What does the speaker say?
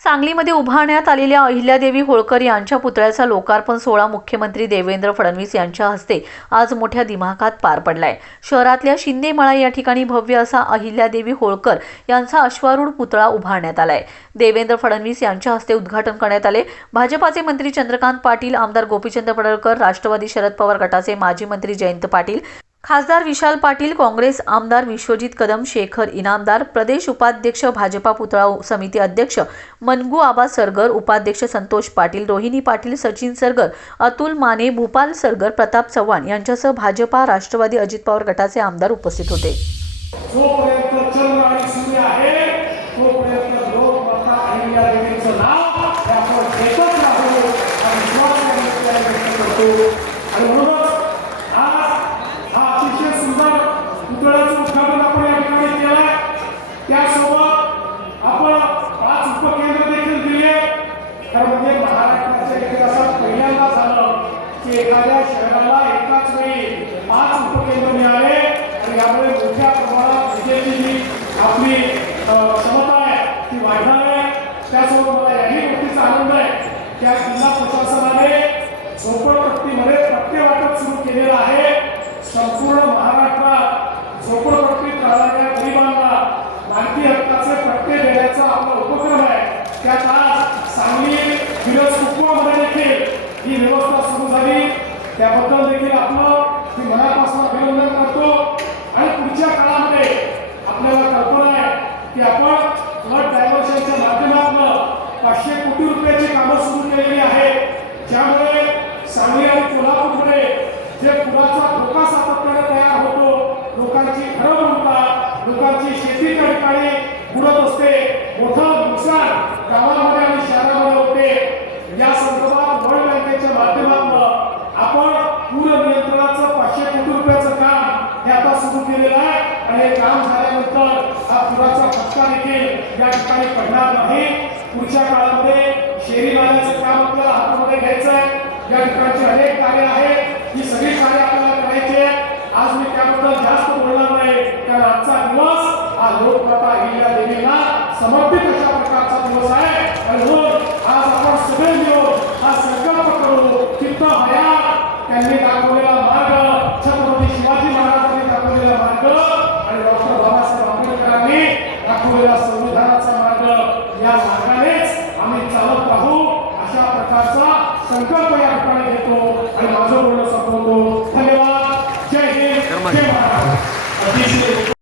सांगलीमध्ये उभारण्यात आलेल्या अहिल्यादेवी होळकर यांच्या पुतळ्याचा लोकार्पण सोहळा मुख्यमंत्री देवेंद्र फडणवीस यांच्या हस्ते आज मोठ्या दिमाखात पार पडलाय. शहरातल्या शिंदेमळा या ठिकाणी भव्य असा अहिल्यादेवी होळकर यांचा अश्वारूढ पुतळा उभारण्यात आलाय. देवेंद्र फडणवीस यांच्या हस्ते उद्घाटन करण्यात आले. भाजपाचे मंत्री चंद्रकांत पाटील आमदार गोपीचंद पडळकर राष्ट्रवादी शरद पवार गटाचे माजी मंत्री जयंत पाटील खासदार विशाल पाटील काँग्रेस आमदार विश्वजित कदम शेखर इनामदार प्रदेश उपाध्यक्ष भाजपा पुतळा समिती अध्यक्ष मनगू आबा सरगर उपाध्यक्ष संतोष पाटील रोहिणी पाटील सचिन सरगर अतुल माने भूपाल सरगर प्रताप चव्हाण यांच्यासह भाजपा राष्ट्रवादी अजित पवार गटाचे आमदार उपस्थित होते Thank you. की एखाद्या शहराला एकाच वेळी पाच उपकेंद्र मिळाले आणि यामुळे मोठ्या प्रमाणात विजेची जी आपली क्षमता आहे ती वाढणार आहे. त्यासोबत मला याही गोष्टीचा आनंद आहे त्या जिल्हा प्रशासनाने झोपडपट्टीमध्ये पट्टे वाटप सुरू केलेलं आहे. संपूर्ण महाराष्ट्रात झोपडपट्टीत राहणाऱ्या गरिबांना मालकी हक्काचे पट्टे देण्याचा आपला उपक्रम आहे. त्यात आज सांगली विरज कुटुंबामध्ये देखील ही व्यवस्था त्याबद्दल देखील आपलं मी मनापासून अभिनंदन करतो. आणि पुढच्या काळामध्ये आपल्याला कल्पना आहे की आपण फ्लड डायव्हर्शनच्या माध्यमातून पाचशे कोटी रुपयाची कामं सुरू केलेली आहेत. ज्यामुळे सांगली आणि कोल्हापूरमध्ये जे पुराचा धोका सातत्याने तयार होतो लोकांची घरं बनवतात लोकांची शेती त्या ठिकाणी बुडत असते मोठं नुकसान गावामध्ये आणि शहरामध्ये होते या संदर्भात वर्ल्ड बँकेच्या माध्यमातून आपण पूर नियंत्रणाचं पाचशे कोटी रुपयाचं काम दिलेला आहे. आणि हे काम झाल्यानंतर हा पुराचा फटका देखील या ठिकाणी पडणार नाही. पुढच्या काळामध्ये शेरी नाल्याचं काम आपल्याला हातामध्ये घ्यायचं आहे. या ठिकाणची अनेक कार्य आहेत. ही सगळी कार्य आपल्याला करायची आहेत आज मी त्याबद्दल जास्त बोलणार नाही. कारण आजचा दिवस हा लोकमाता अहिल्या देवीला समर्पित अशा प्रकारचा दिवस आहे. आणि म्हणून आज आपण सगळे मिळून हा संकल्प करू. चित्त हया त्यांनी दाखवलेला संकल्प या ठिकाणी घेतो आणि माझं बोलणं संपवतो. धन्यवाद. जय हिंद. जय अतिशय